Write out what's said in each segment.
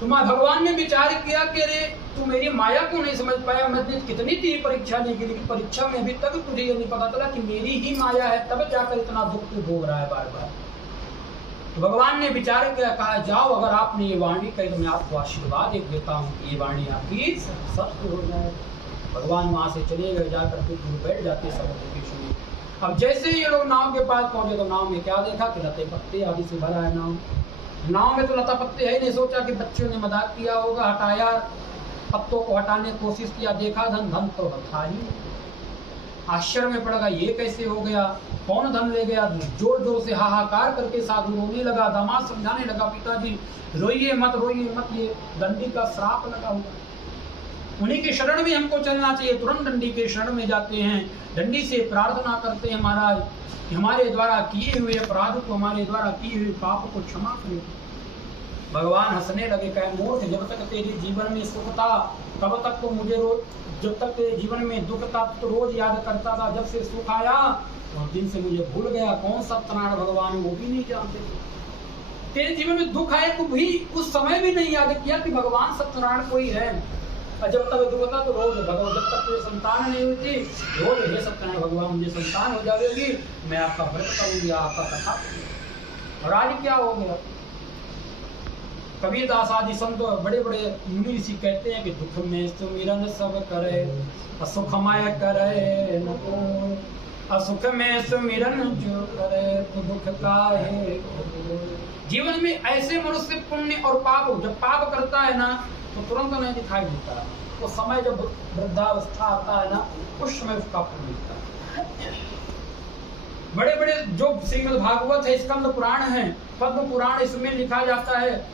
तो भगवान ने विचार किया कि अरे तू मेरी माया को नहीं समझ पाया, मैंने कितनी तेरी परीक्षा ली, लेकिन परीक्षा में अभी तक तुझे ये नहीं पता चला कि मेरी ही माया है, तब जाकर इतना दुख तू भोग रहा है बार बार। तो भगवान ने विचार किया, कहा जाओ अगर आपने ये वाणी कही तो मैं आपको आशीर्वाद एक देता हूँ कि ये वाणी आपकी सत्य हो जाए। भगवान वहां से चले गए, जाकर के दूर बैठ जाते समुद्र के शुरू। अब जैसे ही ये लोग नाव के पास पहुंचे तो नाव में क्या देखा कि लते पत्ते आदि से भरा है नाव में तो लता पत्ते है नहीं। सोचा कि बच्चों ने मजाक किया होगा, हटाया, पत्तों को हटाने की कोशिश किया, देखा धन तो था ही। आश्चर्य में पड़ गया, ये कैसे हो गया, कौन धन ले गया। जोर जोर से हाहाकार करके साधु रोने लगा। दामाद समझाने लगा, पिताजी रोइए मत, ये दंडी का श्राप लगा हुआ, उन्हीं के शरण में हमको चलना चाहिए। तुरंत दंडी के शरण में जाते हैं, दंडी से प्रार्थना करते हैं, महाराज हमारे द्वारा किए हुए अपराध को, हमारे द्वारा किए हुए पाप को क्षमा करें। भगवान हंसने लगे, कहे मूर्ख, जब तक तेरे जीवन में सुख था तब तक तो मुझे रोज, जब तक तेरे जीवन में दुख था तो रोज याद करता था, जब से सुख आया तो दिन से मुझे भूल गया। कौन सत्यनारायण भगवान वो भी नहीं जानते। तेरे जीवन में दुख आए तो भी उस समय भी नहीं याद किया कि भगवान सत्यनारायण कोई है। और जब तक दुख था तो रोज भगवान, जब तक कोई संतान नहीं हुई थी रोज हे सत्यनारायण भगवान मुझे संतान हो जाएगी, मैं आपका व्रत करूंगी, आपका कथा। और आज क्या हो गया। कबीरदास आदि संत बड़े बड़े मुनि ऋषि कहते हैं कि दुख में सुमिरन सब करे, असुखमय करे न कोई, असुख में सुमिरन जो करे तो दुख काहे। जीवन में ऐसे मनुष्य पुण्य और पाप, जब पाप करता है ना तो तुरंत नहीं दिखाई देता, तो समय जब वृद्धावस्था आता है ना उस समय उसका फल मिलता है। बड़े बड़े जो श्रीमद् भागवत है, स्कंद पुराण है, पद्म पुराण, इसमें लिखा जाता है,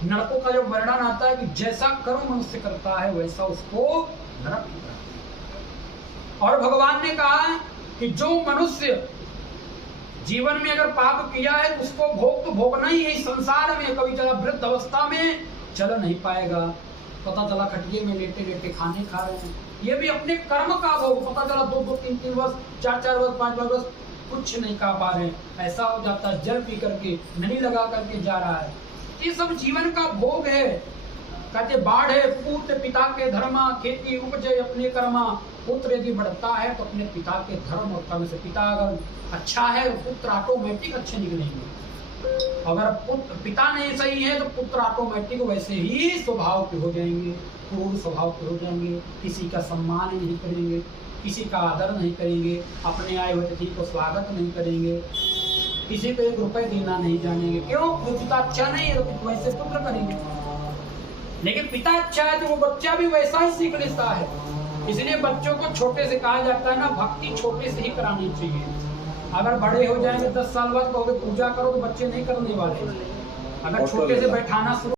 नरकों का जो वर्णन आता है कि जैसा कर्म मनुष्य करता है वैसा उसको नरक मिलता है। और भगवान ने कहा कि जो मनुष्य जीवन में अगर पाप किया है तो उसको भोग तो भोगना ही है इस संसार में, कभी चला वृद्ध अवस्था में चल नहीं पाएगा। पता चला खटिए में लेटे लेटे खाने खा रहे हैं, ये भी अपने कर्म का भोग। पता चला 2-2, 3-3 वर्ष, 4-4 वर्ष, 5-5 वर्ष कुछ नहीं खा पा रहे, ऐसा हो जाता है। जल पी करके, नली लगा करके जा रहा है, ये सब जीवन का भोग है। कहते बाढ़ है पुत्र पिता के धर्मा, खेती उपजे अपने कर्मा। पुत्र यदि बढ़ता है तो अपने पिता के धर्म और कर्म से। पिता अगर अच्छा है तो पुत्र ऑटोमेटिक अच्छे निकलेंगे, अगर पुत्र पिता नहीं सही है तो पुत्र ऑटोमेटिक वैसे ही स्वभाव के हो जाएंगे, क्रूर स्वभाव के हो जाएंगे, किसी का सम्मान नहीं करेंगे, किसी का आदर नहीं करेंगे, अपने आए हुए अतिथि को स्वागत नहीं करेंगे, किसी को 1 रुपए देना नहीं जानेंगे। क्यों? पिता अच्छा नहीं है तो वैसे पुत्र करेंगे। लेकिन पिता अच्छा है तो वो बच्चा भी वैसा ही सीख लेता है। इसलिए बच्चों को छोटे से कहा जाता है ना, भक्ति छोटे से ही करानी चाहिए। अगर बड़े हो जाएंगे 10 साल बाद कहोगे पूजा करो तो बच्चे नहीं करने वाले। अगर छोटे से बैठाना शुरू